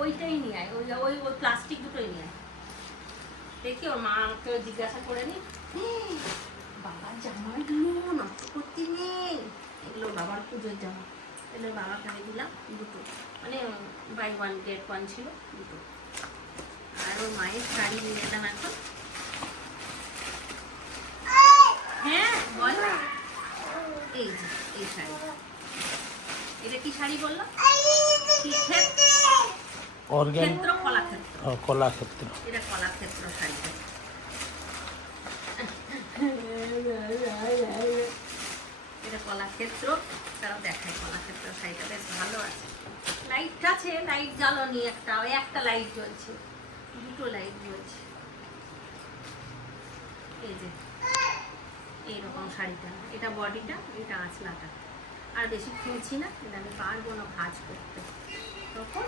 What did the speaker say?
ওইটাই নিয়ে আয়, ওই ওই ওই প্লাস্টিক দুটোই নিয়ে আয়। দেখি ওর মাকে জিজ্ঞাসা করে নি। বাবার জামাগুলো নষ্ট করতে নেই, এগুলো বাবার পুজোর জামা। এগুলো বাবাকে আমি দিলাম দুটো, মানে বাই 1 get 1 ছিল দুটো। আর ওর মায়ের শাড়ি নিয়ে এলাম এখন। হ্যাঁ বল। এই যে এই শাড়ি, এটা কি শাড়ি বললো? কি ক্ষেত্র? ক্ষেত্র, কলাক্ষেত্র। কলাক্ষেত্র। এটা কলাক্ষেত্র শাড়িটা। এটা কলাক্ষেত্র, তারা দেখায় কলাক্ষেত্র শাড়িটা বেশ ভালো আছে। লাইট আছে, লাইট জ্বালানি একটা, ওই একটা লাইট জ্বলছে, দুটো লাইট জ্বলছে। এই যে এইরকম শাড়িটা, এটা বডিটা, এটা আঁচলাটা। আর বেশি খুঁজছি না, এটা আমি পারবো না ভাঁজ করতে। তখন